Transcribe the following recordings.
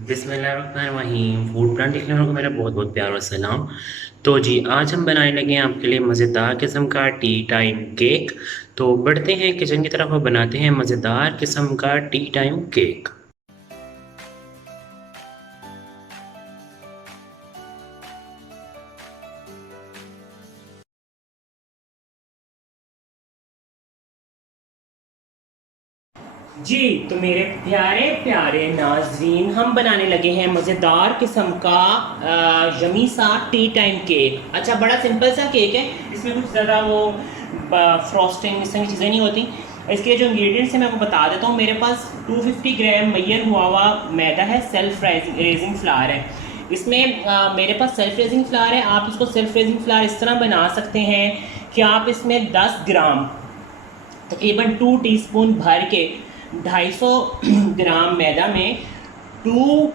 बिस्मिल्लाहिर्रहमानिर्रहीम। Food plant लिखने वालों को मेरा बहुत बहुत प्यार और सलाम। तो जी आज हम बनाने लगे हैं आपके लिए मज़ेदार किस्म का टी टाइम केक। तो बढ़ते हैं किचन की तरफ और बनाते हैं मज़ेदार किस्म का टी टाइम केक। जी तो मेरे प्यारे प्यारे नाजरीन, हम बनाने लगे हैं मज़ेदार किस्म का यमी सा टी टाइम केक। अच्छा, बड़ा सिंपल सा केक है, इसमें कुछ ज़्यादा वो फ्रॉस्टिंग इस तरह की चीज़ें नहीं होती। इसके जो इंग्रेडिएंट्स हैं मैं आपको बता देता हूँ। मेरे पास 250 ग्राम मैयन हुआ हुआ मैदा है, सेल्फ रेजिंग फ्लावर है। इसमें मेरे पास सेल्फ रेजिंग फ्लावर है। आप इसको सेल्फ रेजिंग फ्लावर इस तरह बना सकते हैं कि आप इसमें 10 ग्राम तकरीबन 2 टीस्पून भर के 250 ग्राम मैदा में 2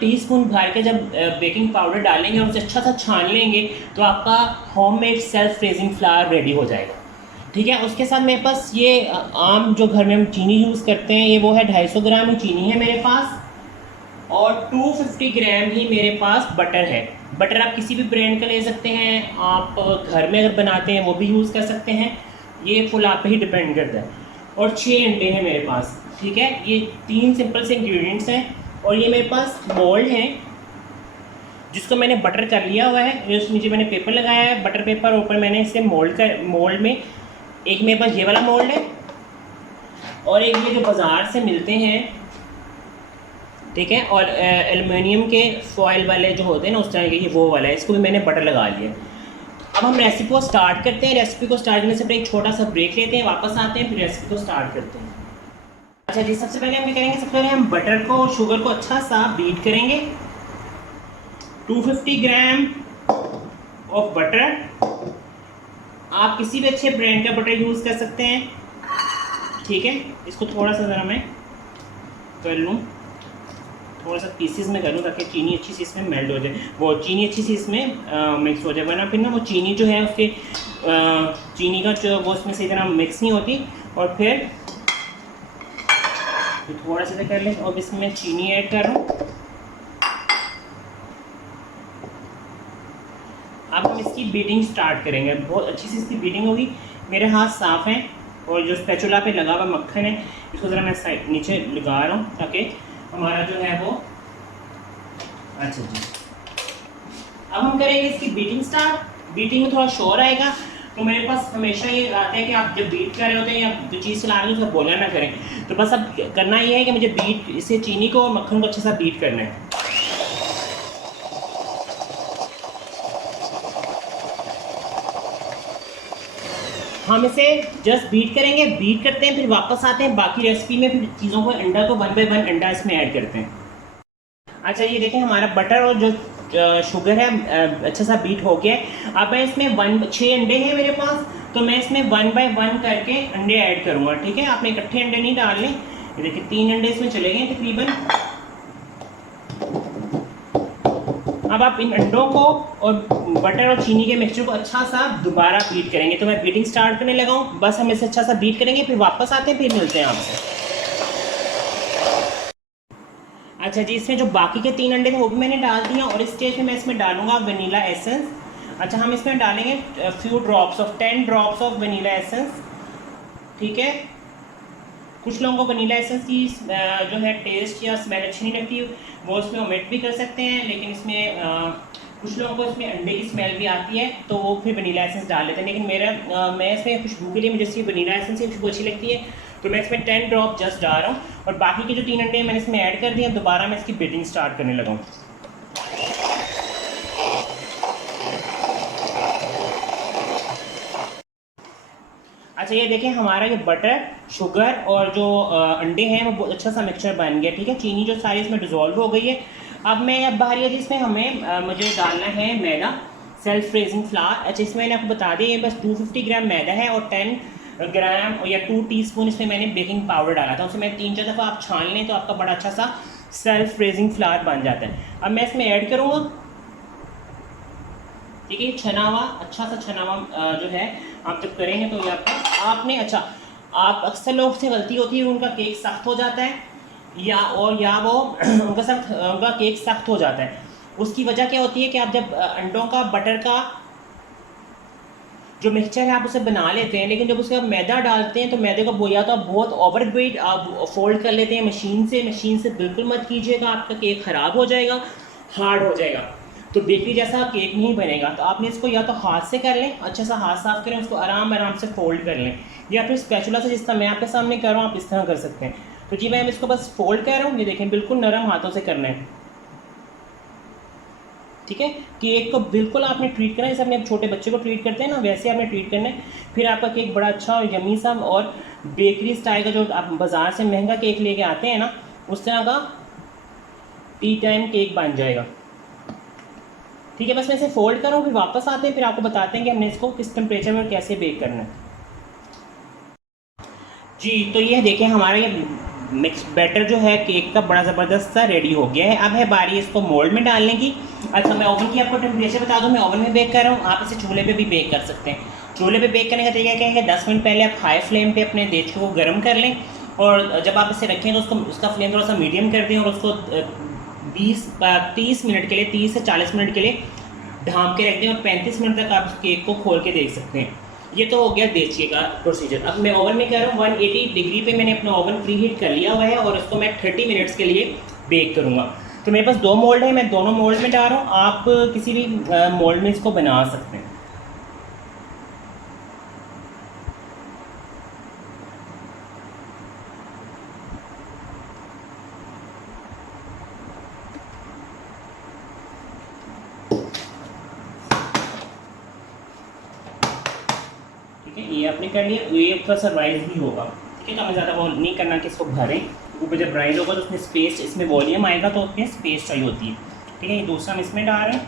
टीस्पून भर के जब बेकिंग पाउडर डालेंगे और उसे अच्छा सा छान लेंगे तो आपका homemade self raising flower ready हो जाएगा। ठीक है, उसके साथ मेरे पास ये आम जो घर में हम चीनी यूज़ करते हैं, ये वो है 250 ग्राम ही चीनी है मेरे पास। और 250 ग्राम ही मेरे पास बटर है। बटर आप किसी भी ब्रांड का ले सकते हैं, आप घर में अगर बनाते हैं वो भी यूज़ कर सकते हैं, ये फुल आप पे ही डिपेंड करता है। और 6 अंडे हैं मेरे पास। ठीक है, ये 3 सिंपल से इंग्रेडिएंट्स हैं। और ये मेरे पास मोल्ड है जिसको मैंने बटर कर लिया हुआ है। ये उसमें नीचे मैंने पेपर लगाया है, बटर पेपर, ऊपर मैंने इसे मोल्ड में एक मेरे पास ये वाला मोल्ड है और एक ये जो बाज़ार से मिलते हैं, ठीक है, और एलुमिनियम के फॉयल वाले जो होते हैं ना उस तरह के, ये वो वाला है, इसको भी मैंने बटर लगा लिया। अब हम रेसिपी को स्टार्ट करते हैं। रेसिपी को स्टार्ट करने से पहले एक छोटा सा ब्रेक लेते हैं, वापस आते हैं, फिर रेसिपी को स्टार्ट करते हैं। अच्छा जी, सबसे पहले हम क्या करेंगे, सबसे पहले हम बटर को और शुगर को अच्छा सा बीट करेंगे। 250 ग्राम ऑफ बटर, आप किसी भी अच्छे ब्रांड का बटर यूज़ कर सकते हैं। ठीक है, इसको थोड़ा सा ज़रा मैं कर लूँ, थोड़ा सा पीसीस में कर लूँ ताकि चीनी अच्छी सी इसमें मेल्ट हो जाए, वो चीनी अच्छी सी इसमें मिक्स हो जाए, वरना फिर ना वो चीनी जो है उसके चीनी का जो वो उसमें सही तरह मिक्स नहीं होती। और फिर थोड़ा सा कर लें, अब इसमें चीनी ऐड कर रहा हूँ। अब हम इसकी बीटिंग स्टार्ट करेंगे, बहुत अच्छी सी इसकी बीटिंग होगी। मेरे हाथ साफ़ हैं और जो स्पैचुला पे लगा हुआ मक्खन है इसको ज़रा मैं साइड नीचे लगा रहा हूँ ताकि हमारा जो है वो अच्छा जी। अब हम करेंगे इसकी बीटिंग स्टार्ट। बीटिंग में थोड़ा शोर आएगा, तो मेरे पास हमेशा ये आता है कि आप जब बीट कर रहे होते हैं या जो चीज़ चला रहे हो उसको बोला ना करें। तो बस अब करना ये है कि मुझे बीट इसे चीनी को और मक्खन को अच्छे से बीट करना है। हम इसे जस्ट बीट करेंगे, बीट करते हैं, फिर वापस आते हैं बाकी रेसिपी में, फिर चीज़ों को अंडा को 1 बाय 1 अंडा इसमें ऐड करते हैं। अच्छा, ये देखें हमारा बटर और जो शुगर है अच्छा सा बीट हो गया है। अब मैं इसमें 6 अंडे हैं मेरे पास, तो मैं इसमें 1 बाय 1 करके अंडे ऐड करूँगा। ठीक है, आपने इकट्ठे अंडे नहीं डालने। ये देखिए 3 अंडे इसमें चले गए तकरीबन। अब आप इन अंडों को और बटर और चीनी के मिक्सचर को अच्छा सा दोबारा बीट करेंगे। तो मैं बीटिंग स्टार्ट करने लगा हूँ, बस हम इसे अच्छा सा बीट करेंगे, फिर वापस आते हैं, फिर मिलते हैं आपसे। अच्छा जी, इसमें जो बाकी के 3 अंडे थे वो भी मैंने डाल दिया और इस स्टेज में मैं इसमें डालूंगा वनीला एसेंस। अच्छा, हम इसमें डालेंगे few drops of 10 drops of vanilla essence. ठीक है, कुछ लोगों को वनीला एसेंस की जो है टेस्ट या स्मेल अच्छी नहीं लगती, वो इसमें ओमिट भी कर सकते हैं, लेकिन इसमें कुछ लोगों को इसमें अंडे की स्मेल भी आती है तो वो फिर वनीला एसेंस डाल लेते हैं। लेकिन मैं इसमें खुशबू के लिए मुझे इसकी वनीला एसेंस की खुशबू अच्छी लगती है, तो मैं इसमें 10 ड्रॉप जस्ट डाल रहा हूँ। और बाकी के जो 3 अंडे हैं मैंने इसमें ऐड कर दिए। दोबारा मैं इसकी बीटिंग स्टार्ट करने लगा हूँ। अच्छा, ये देखें हमारा ये बटर, शुगर और जो अंडे हैं वो बहुत अच्छा सा मिक्सचर बन गया। ठीक है, चीनी जो सारी इसमें डिज़ोल्व हो गई है। अब मैं अब बाहर इसमें हमें मुझे डालना है मैदा, सेल्फ रेजिंग फ्लावर। अच्छा, इसमें मैंने आपको बता दिया, ये बस 250 ग्राम मैदा है और 10 ग्राम या 2 टीस्पून इसमें मैंने बेकिंग पाउडर डाला था। उसे मैं 3-4 दफ़ा आप छान लें तो आपका बड़ा अच्छा सा सेल्फ रेजिंग फ्लावर बन जाता है। अब मैं इसमें ऐड करूँगा। ठीक है, छना हुआ अच्छा सा छना हुआ जो है आप जब करेंगे तो ये आपने अच्छा, आप अक्सर लोग से गलती होती है उनका केक सख्त हो जाता है, या वो उनका केक सख्त हो जाता है। उसकी वजह क्या होती है कि आप जब अंडों का बटर का जो मिक्सचर है आप उसे बना लेते हैं, लेकिन जब उसके आप मैदा डालते हैं तो मैदे को बोया तो आप बहुत ओवरवेट आप फोल्ड कर लेते हैं मशीन से बिल्कुल मत कीजिएगा, आपका केक ख़राब हो जाएगा, हार्ड हो जाएगा, तो बेकरी जैसा केक नहीं बनेगा। तो आपने इसको या तो हाथ से कर लें, अच्छा सा हाथ साफ करें, उसको आराम से फोल्ड कर लें, या फिर स्पैचुला से जिस तरह मैं आपके सामने कर रहा हूँ आप इस तरह कर सकते हैं। तो जी मैं इसको बस फोल्ड कर रहा हूँ, ये देखें बिल्कुल नरम हाथों से करना है, ठीक है। केक को बिल्कुल आपने ट्रीट करना है जैसे अपने छोटे बच्चे को ट्रीट करते हैं ना, वैसे आपने ट्रीट करना है। फिर आपका केक बड़ा अच्छा और यमी सा और बेकरी स्टाइल का जो आप बाज़ार से महंगा केक लेके आते हैं ना, उस तरह का टी टाइम केक बन जाएगा, ठीक है। बस मैं इसे फोल्ड कर रहा हूँ, फिर वापस आते हैं, फिर आपको बताते हैं कि हमने इसको किस टेम्परेचर में कैसे बेक करना है। जी तो ये देखें हमारा ये मिक्स बैटर जो है केक का बड़ा ज़बरदस्त सा रेडी हो गया है। अब है बारी इसको मोल्ड में डालने की। अच्छा मैं ओवन की आपको टेम्परेचर बता दूं, मैं ओवन में बेक कर रहा हूँ, आप इसे चूल्हे पे भी बेक कर सकते हैं। चूल्हे पे बेक करने का तरीका क्या है, 10 मिनट पहले आप हाई फ्लेम पे अपने देच को गर्म कर लें, और जब आप इसे रखें तो उसका फ्लेम थोड़ा सा मीडियम कर दें, और उसको 30 मिनट के लिए, 30 से 40 मिनट के लिए ढाँप के रख दें, और 35 मिनट तक आप केक को खोल के देख सकते हैं। ये तो हो गया देचिए का प्रोसीजर। अब मैं ओवन में कर रहा हूँ 180 डिग्री पे मैंने अपना ओवन प्री हीट कर लिया हुआ है, और इसको मैं 30 मिनट्स के लिए बेक करूँगा। तो मेरे पास 2 मोल्ड है, मैं दोनों मोल्ड में डाल रहा हूँ, आप किसी भी मोल्ड में इसको बना सकते हैं। ठीक है, ये आपने कर लिया, ये थोड़ा सा राइज भी होगा, ठीक है। तो हमें ज़्यादा वो नहीं करना कि इसको भरें, ऊपर जब राइज होगा तो उसमें स्पेस, इसमें वॉल्यूम आएगा तो उसमें स्पेस चाहिए होती है, ठीक है। ये दूसरा हम इसमें डाल रहे हैं।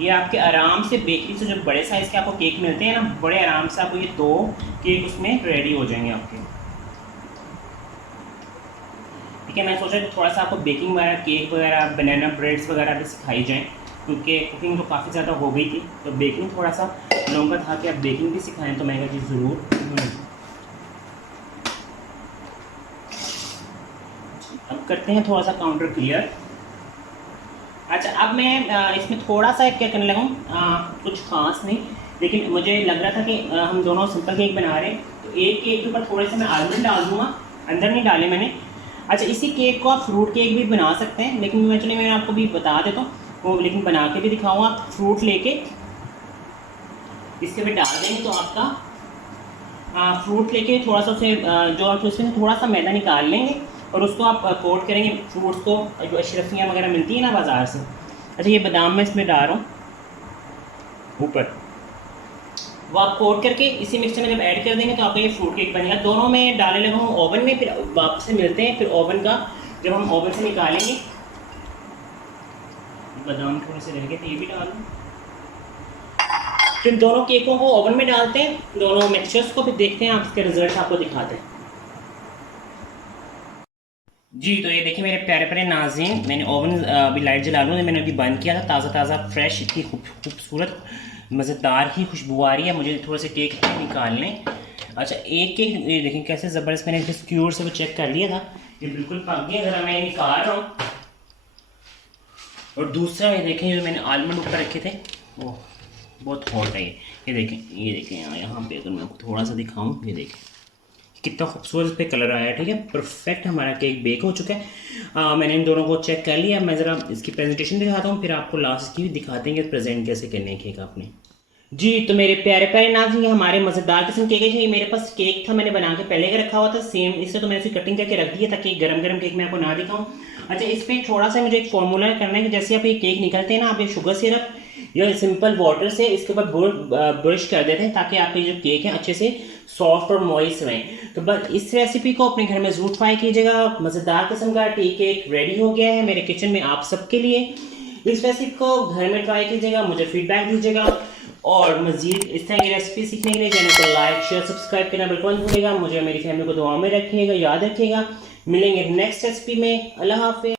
ये आपके आराम से बेकरी से जो बड़े साइज़ के आपको केक मिलते हैं ना, बड़े आराम से आपको ये 2 केक उसमें रेडी हो जाएंगे आपके, ठीक है। मैं सोचा कि थोड़ा सा आपको बेकिंग वगैरह, केक वगैरह, बनाना ब्रेड्स वगैरह भी सिखाई जाएँ, क्योंकि कुकिंग तो काफ़ी ज़्यादा हो गई थी, तो बेकिंग थोड़ा सा लोगों का था कि आप बेकिंग भी सिखाएं, तो मैं कहा जी ज़रूर। अब करते हैं थोड़ा सा काउंटर क्लियर। अच्छा अब मैं इसमें थोड़ा सा क्या करने लगा हूँ, कुछ खास नहीं, लेकिन मुझे लग रहा था कि हम दोनों सिंपल केक बना रहे हैं, तो एक केक के ऊपर थोड़े से मैं आलमंड डाल दूँगा, अंदर नहीं डाले मैंने। अच्छा इसी केक को आप फ्रूट केक भी बना सकते हैं, लेकिन एक्चुअली मैं आपको भी बता देता हूँ वो, लेकिन बना के भी दिखाऊँगा। आप फ्रूट लेके इसके भी डाल देंगे तो आपका फ्रूट लेके थोड़ा सा उसे जो आप उसमें थोड़ा सा मैदा निकाल लेंगे, और उसको आप कोट करेंगे फ्रूट्स को, जो अशरफियाँ वगैरह मिलती है ना बाज़ार से। अच्छा ये बादाम मैं इसमें डाल रहा हूँ ऊपर, वो आप कोट करके इसी मिक्सचर में जब ऐड कर देंगे तो आपका ये फ्रूट केक बनेगा। दोनों में डाले लगा हूँ ओवन में, फिर वापस से मिलते हैं, फिर ओवन का जब हम ओवन से निकालेंगे। बादाम थोड़े से रह गए तो ये भी डाल दूँ। फिर दोनों केकों को ओवन में डालते हैं, दोनों मिक्सचर्स को, फिर देखते हैं आप इसके रिजल्ट आपको दिखाते हैं। जी तो ये देखिए मेरे प्यारे प्यारे नाज़रीन, मैंने ओवन अभी लाइट जला लूँ, मैंने अभी बंद किया था, ताज़ा ताज़ा फ्रेश, इतनी खूबसूरत मज़ेदार ही खुशबू आ रही है। मुझे थोड़े से केक निकालने। अच्छा एक केक ये देखें कैसे ज़बरदस्त, मैंने जिस क्यूर से वो चेक कर लिया था, ये बिल्कुल पक गया, ज़रा मैं निकाल रहा हूँ। और दूसरा ये देखें जो मैंने आलमंड ऊपर रखे थे वो बहुत हॉट है, ये देखें यहाँ पे अगर मैं आपको थोड़ा सा दिखाऊँ, ये देखें कितना खूबसूरत पे कलर आया है, ठीक है। परफेक्ट हमारा केक बेक हो चुका है। मैंने इन दोनों को चेक कर लिया। मैं ज़रा इसकी प्रेजेंटेशन दिखाता हूँ, फिर आपको लास्ट की भी दिखाते हैं कि प्रेजेंट कैसे करने है केक आपने। जी तो मेरे प्यारे प्यारे नाज़रीन, ये हमारे मज़ेदार किस्म केक है। ये मेरे पास केक था, मैंने बना के पहले का रखा हुआ था सेम, इससे तो मैंने इसकी कटिंग करके रख दी है ताकि गरम गरम केक मैं आपको ना दिखाऊँ। अच्छा इस पर थोड़ा सा मुझे एक फॉर्मूला करना है कि जैसे आप ये केक निकलते हैं ना, आप ये शुगर सिरप या सिंपल वाटर से इसके ऊपर ब्रश कर देते हैं ताकि आपके जो केक है अच्छे से सॉफ्ट और मॉइस्ट रहें। तो बस इस रेसिपी को अपने घर में ज़रूर ट्राई कीजिएगा। मज़ेदार किस्म का टी केक रेडी हो गया है मेरे किचन में आप सबके लिए। इस रेसिपी को घर में ट्राई कीजिएगा, मुझे फीडबैक दीजिएगा, और मज़ीद इस तरह की रेसिपी सीखने के लिए चैनल को लाइक शेयर सब्सक्राइब करना बिल्कुल मत भूलिएगा। मुझे और मेरी फैमिली को दुआ में रखिएगा, याद रखिएगा। मिलेंगे नेक्स्ट रेसिपी में। अल्लाह हाफ़िज़।